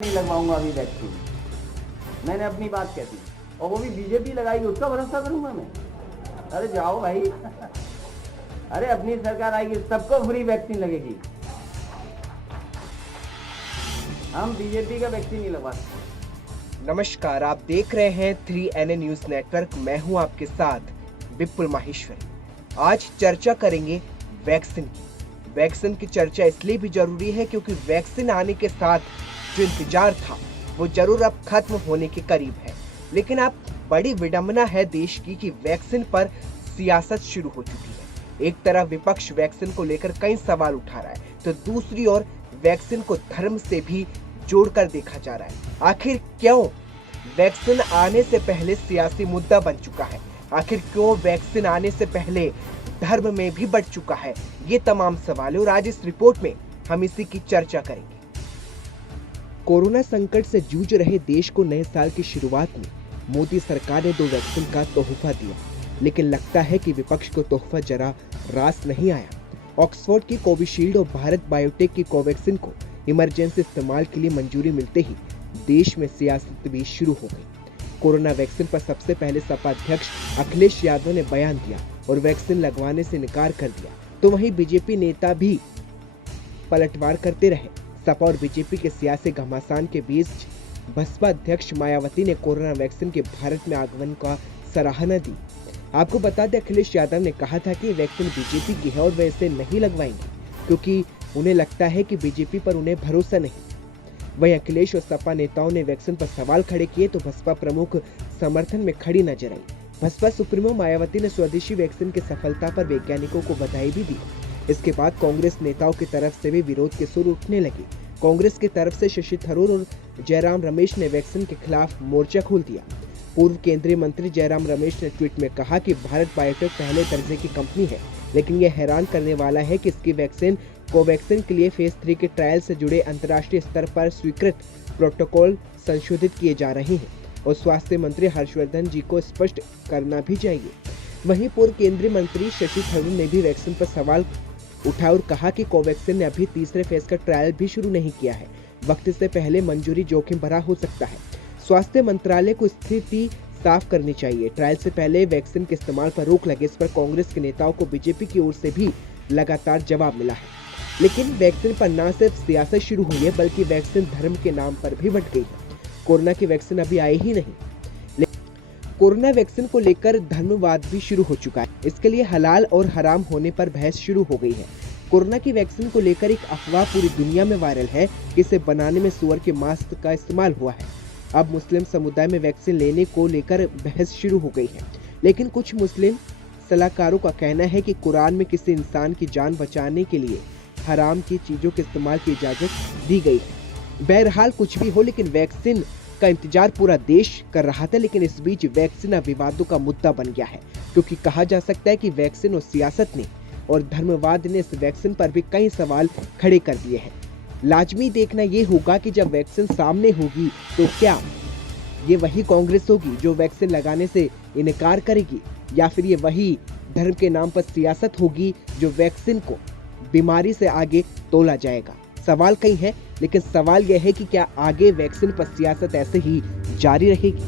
नहीं लगवाऊंगा अभी वैक्सीन। मैंने अपनी बात कह दी और वो भी बीजेपी लगाएगी, उसका भरोसा करूंगा मैं? अरे जाओ भाई। अरे अपनी सरकार आएगी, सबको फ्री वैक्सीन लगेगी। हम बीजेपी का वैक्सीन नहीं लगवा सकते। नमस्कार, आप देख रहे हैं 3NA न्यूज नेटवर्क। मैं हूं आपके साथ विपुल माहेश्वरी। आज चर्चा करेंगे वैक्सीन की। वैक्सीन की चर्चा इसलिए भी जरूरी है क्योंकि वैक्सीन आने के साथ जो इंतजार था वो जरूर अब खत्म होने के करीब है। लेकिन अब बड़ी विडंबना है देश की कि वैक्सीन पर सियासत शुरू हो चुकी है। एक तरफ विपक्ष वैक्सीन को लेकर कई सवाल उठा रहा है, तो दूसरी ओर वैक्सीन को धर्म से भी जोड़कर देखा जा रहा है। आखिर क्यों वैक्सीन आने से पहले सियासी मुद्दा बन चुका है? आखिर क्यों वैक्सीन आने से पहले धर्म में भी बढ़ चुका है? ये तमाम सवाल और आज इस रिपोर्ट में हम इसी की चर्चा करेंगे। कोरोना संकट से जूझ रहे देश को नए साल की शुरुआत में मोदी सरकार ने 2 वैक्सीन का तोहफा दिया, लेकिन लगता है कि विपक्ष को तोहफा जरा रास नहीं आया। ऑक्सफोर्ड की कोविशील्ड और भारत बायोटेक की कोवैक्सीन को इमरजेंसी इस्तेमाल के लिए मंजूरी मिलते ही देश में सियासत भी शुरू हो गई। कोरोना वैक्सीन पर सबसे पहले सपा अध्यक्ष अखिलेश यादव ने बयान दिया और वैक्सीन लगवाने से इनकार कर दिया, तो वहीं बीजेपी नेता भी पलटवार करते रहे। सपा और बीजेपी के सियासी घमासान के बीच बसपा अध्यक्ष मायावती ने कोरोना वैक्सीन के भारत में आगमन का सराहना दी। आपको बता दें, अखिलेश यादव ने कहा था कि वैक्सीन बीजेपी की है और वे इसे नहीं लगवाएंगे क्योंकि उन्हें लगता है कि बीजेपी पर उन्हें भरोसा नहीं। वहीं अखिलेश और सपा नेताओं ने वैक्सीन पर सवाल खड़े किए तो बसपा प्रमुख समर्थन में खड़ी नजर आई। बसपा सुप्रीमो मायावती ने स्वदेशी वैक्सीन की सफलता पर वैज्ञानिकों को बधाई भी दी। इसके बाद कांग्रेस नेताओं की तरफ से भी विरोध के सुर उठने लगे। कांग्रेस की तरफ से शशि थरूर और जयराम रमेश ने वैक्सीन के खिलाफ मोर्चा खोल दिया। पूर्व केंद्रीय मंत्री जयराम रमेश ने ट्वीट में कहा कि भारत बायोटेक पहले दर्जे की कंपनी है, लेकिन यह हैरान करने वाला है कि इसकी वैक्सीन कोवैक्सीन के लिए फेज 3 के ट्रायल से जुड़े अंतर्राष्ट्रीय स्तर पर स्वीकृत प्रोटोकॉल संशोधित किए जा रहे हैं और स्वास्थ्य मंत्री हर्षवर्धन जी को स्पष्ट करना भी चाहिए। वहीं पूर्व केंद्रीय मंत्री शशि थरूर ने भी वैक्सीन पर सवाल उठाया और कहा कि कोवैक्सीन ने अभी तीसरे फेज का ट्रायल भी शुरू नहीं किया है। वक्त से पहले मंजूरी जोखिम भरा हो सकता है। स्वास्थ्य मंत्रालय को स्थिति साफ करनी चाहिए। ट्रायल से पहले वैक्सीन के इस्तेमाल पर रोक लगे, इस पर कांग्रेस के नेताओं को बीजेपी की ओर से भी लगातार जवाब मिला है। लेकिन वैक्सीन पर न सिर्फ सियासत शुरू हुई है, बल्कि वैक्सीन धर्म के नाम पर भी बट गई है। कोरोना की वैक्सीन अभी आई ही नहीं, कोरोना वैक्सीन को लेकर धर्मवाद भी शुरू हो चुका है। इसके लिए हलाल और हराम होने पर बहस शुरू हो गई है। कोरोना की वैक्सीन को लेकर एक अफवाह पूरी दुनिया में वायरल है कि इसे बनाने में सूअर के मांस का इस्तेमाल हुआ है। अब मुस्लिम समुदाय में वैक्सीन लेने को लेकर बहस शुरू हो गई है, लेकिन कुछ मुस्लिम सलाहकारों का कहना है कि कुरान में किसी इंसान की जान बचाने के लिए हराम की चीजों के इस्तेमाल की इजाजत दी गई है। बहरहाल कुछ भी हो, लेकिन वैक्सीन का इंतजार पूरा देश कर रहा था। लेकिन इस बीच वैक्सीन अब विवादों का मुद्दा बन गया है, क्योंकि कहा जा सकता है कि वैक्सीन और सियासत ने और धर्मवाद ने इस वैक्सीन पर भी कई सवाल खड़े कर दिए हैं। लाजमी देखना ये होगा कि जब वैक्सीन सामने होगी तो क्या ये वही कांग्रेस होगी जो वैक्सीन लगाने से इनकार करेगी, या फिर ये वही धर्म के नाम पर सियासत होगी जो वैक्सीन को बीमारी से आगे तोला जाएगा। सवाल कई है, लेकिन सवाल यह है कि क्या आगे वैक्सीन पर सियासत ऐसे ही जारी रहेगी?